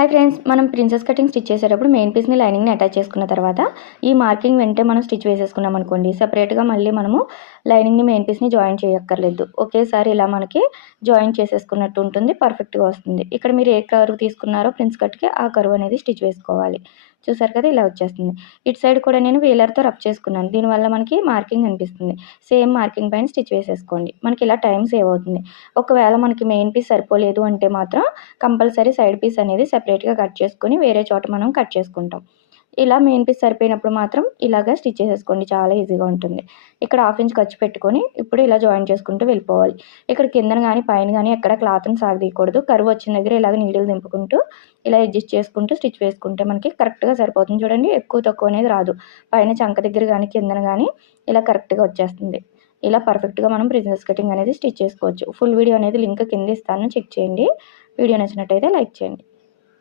Hi friends మనం princess cutting stitch చేసేటప్పుడు main పీస్ని లైనింగ్ని అటాచ్ చేసుకున్న తర్వాత ఈ మార్కింగ్ వెంటే మనం స్టిచ్ వేసేసుకున్నాం అనుకోండి సపరేట్గా మళ్ళీ మనము లైనింగ్ని మెయిన్ పీస్ని జాయిన్ చేయక్కర్లేదు. ఒకేసారి ఇలా మనకి జాయిన్ చేసేసుకున్నట్టు ఉంటుంది. పర్ఫెక్ట్గా వస్తుంది. ఇక్కడ మీరు ఏ కర్వ్ తీసుకున్నారో ప్రిన్స్ కట్కి ఆ కర్వ్ అనేది స్టిచ్ వేసుకోవాలి. చూసారు కదా ఇలా వచ్చేస్తుంది. ఇటు సైడ్ కూడా నేను వీలర్తో రబ్ చేసుకున్నాను. దీనివల్ల మనకి మార్కింగ్ అనిపిస్తుంది. సేమ్ మార్కింగ్ పైన స్టిచ్ వేసేసుకోండి. మనకి ఇలా టైం సేవ్ అవుతుంది. ఒకవేళ మనకి మెయిన్ పీస్ సరిపోలేదు అంటే మాత్రం కంపల్సరీ సైడ్ పీస్ అనేది సపరేట్గా కట్ చేసుకొని వేరే చోట మనం కట్ చేసుకుంటాం. ఇలా మెయిన్ పీస్ సరిపోయినప్పుడు మాత్రం ఇలాగ స్టిచ్ చేసేసుకోండి. చాలా ఈజీగా ఉంటుంది. ఇక్కడ హాఫ్ ఇంచ్ ఖర్చు పెట్టుకొని ఇప్పుడు ఇలా జాయిన్ చేసుకుంటూ వెళ్ళిపోవాలి. ఇక్కడ కిందన కానీ పైన కానీ ఎక్కడ క్లాత్ని సాగదీయకూడదు. కరువు వచ్చిన దగ్గర ఇలాగ నీడిల్ దింపుకుంటూ ఇలా అడ్జస్ట్ చేసుకుంటూ స్టిచ్ వేసుకుంటే మనకి కరెక్ట్గా సరిపోతుంది. చూడండి ఎక్కువ తక్కువ అనేది రాదు. పైన చంక దగ్గర కానీ కిందన కానీ ఇలా కరెక్ట్గా వచ్చేస్తుంది. ఇలా పర్ఫెక్ట్గా మనం బిజినెస్ కటింగ్ అనేది స్టిచ్ చేసుకోవచ్చు. ఫుల్ వీడియో అనేది లింక్ కింద ఇస్తాను. చెక్ చేయండి. వీడియో నచ్చినట్టయితే లైక్ చేయండి.